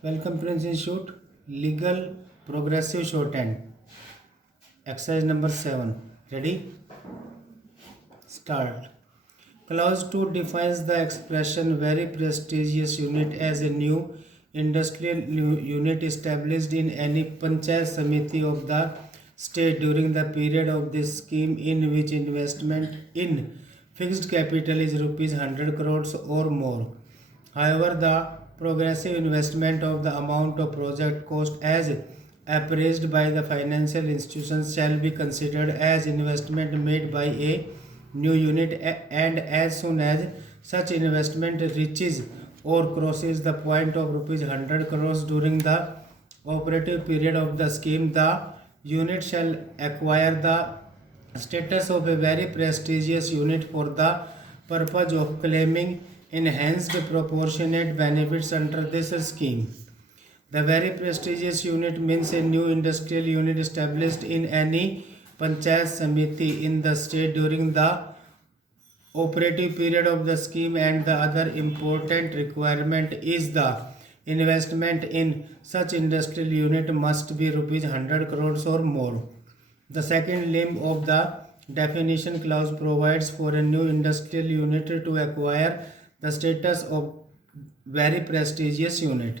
Welcome Prince Institute. Legal Progressive Shorthand. Exercise number 7. Ready? Start. Clause 2 defines the expression very prestigious unit as a new industrial unit established in any Panchayat Samiti of the state during the period of this scheme in which investment in fixed capital is rupees 100 crores or more. However, the progressive investment of the amount of project cost as appraised by the financial institutions shall be considered as investment made by a new unit and as soon as such investment reaches or crosses the point of rupees 100 crores during the operative period of the scheme, the unit shall acquire the status of a very prestigious unit for the purpose of claiming enhanced proportionate benefits under this scheme. The very prestigious unit means a new industrial unit established in any Panchayat Samiti in the state during the operative period of the scheme, and the other important requirement is the investment in such industrial unit must be rupees 100 crores or more. The second limb of the definition clause provides for a new industrial unit to acquire the status of very prestigious unit.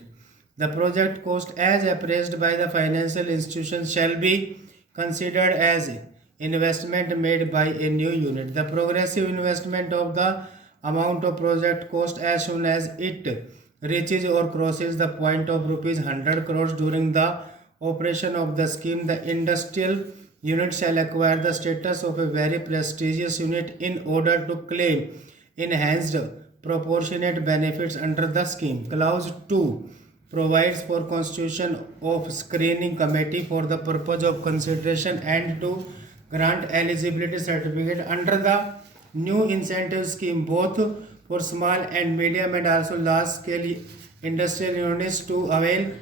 The project cost as appraised by the financial institution shall be considered as investment made by a new unit. The progressive investment of the amount of project cost as soon as it reaches or crosses the point of rupees 100 crores during the operation of the scheme, the industrial unit shall acquire the status of a very prestigious unit in order to claim enhanced proportionate benefits under the scheme. Clause 2 provides for constitution of screening committee for the purpose of consideration and to grant eligibility certificate under the new incentive scheme both for small and medium and also large scale industrial units to avail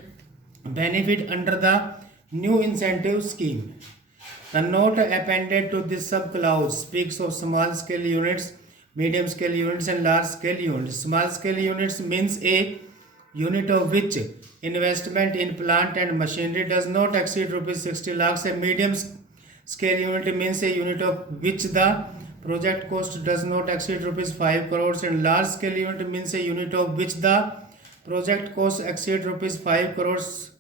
benefit under the new incentive scheme. The note appended to this sub-clause speaks of small scale units, medium scale units and large scale units. Small scale units means a unit of which investment in plant and machinery does not exceed rupees 60 lakhs. A medium scale unit means a unit of which the project cost does not exceed rupees 5 crores, and large scale unit means a unit of which the project cost exceeds rupees 5 crores.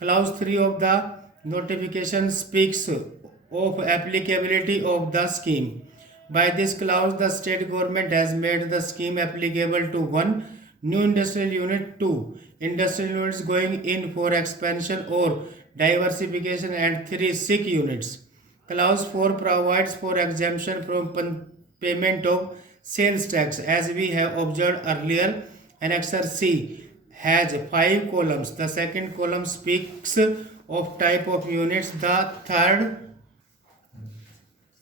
Clause 3 of the notification speaks of applicability of the scheme. By this clause, the state government has made the scheme applicable to 1. New industrial unit, 2. Industrial units going in for expansion or diversification, and 3. Sick units. Clause 4 provides for exemption from payment of sales tax. As we have observed earlier, Annexure C has 5 columns. The second column speaks of type of units. The third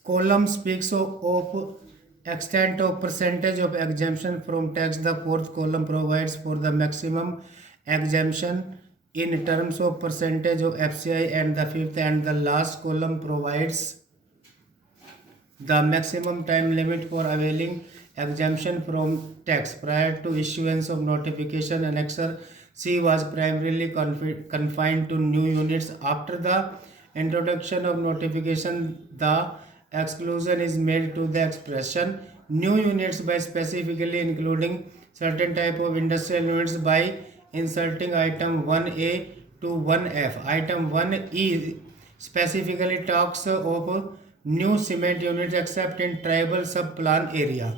column speaks of extent of percentage of exemption from tax. The fourth column provides for the maximum exemption in terms of percentage of FCI, and the fifth and the last column provides the maximum time limit for availing exemption from tax prior to issuance of notification. Annexure C was primarily confined to new units. After the introduction of notification, the exclusion is made to the expression new units by specifically including certain type of industrial units by inserting item 1A to 1F. Item 1E specifically talks of new cement units except in tribal sub-plan area.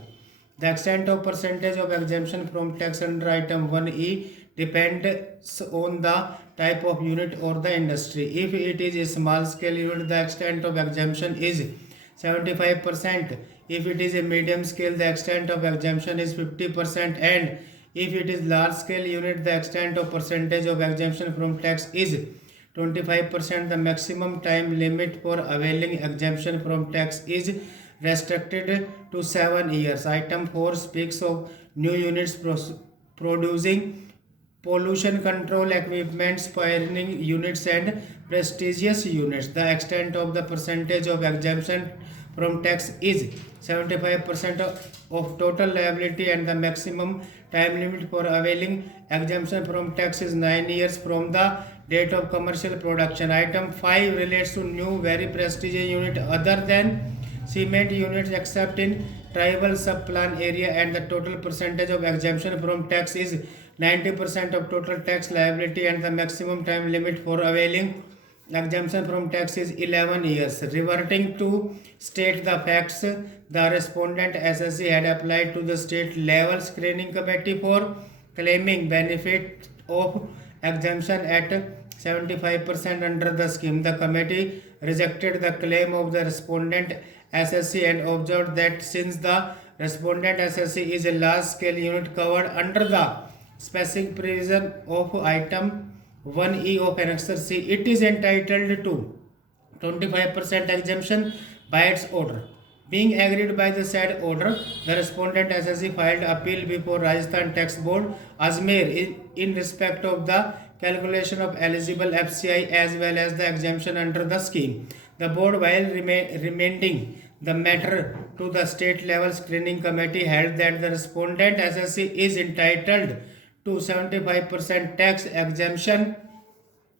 The extent of percentage of exemption from tax under item 1E depends on the type of unit or the industry. If it is a small scale unit, the extent of exemption is 75%. If it is a medium scale, the extent of exemption is 50%, and if it is large scale unit, the extent of percentage of exemption from tax is 25%. The maximum time limit for availing exemption from tax is restricted to 7 years. Item 4 speaks of new units producing pollution control equipments, pioneering units and prestigious units. The extent of the percentage of exemption from tax is 75% of total liability, and the maximum Time limit for availing exemption from tax is 9 years from the date of commercial production. Item 5 relates to new very prestigious unit other than cement units except in tribal sub-plan area, and the total percentage of exemption from tax is 90% of total tax liability, and the maximum time limit for availing exemption from tax is 11 years. Reverting to state the facts, the respondent SSC had applied to the state level screening committee for claiming benefit of exemption at 75% under the scheme. The committee rejected the claim of the respondent SSC and observed that since the respondent SSC is a large scale unit covered under the specific provision of item 1E of Annexure C, it is entitled to 25% exemption by its order. Being agreed by the said order, the respondent SSC filed appeal before Rajasthan Tax Board, Ajmer, in respect of the calculation of eligible FCI as well as the exemption under the scheme. The board, while remanding the matter to the state level screening committee, held that the respondent SSC is entitled to 75% tax exemption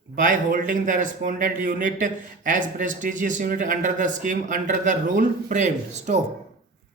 by holding the respondent unit as prestigious unit under the scheme under the rule framed. Stop.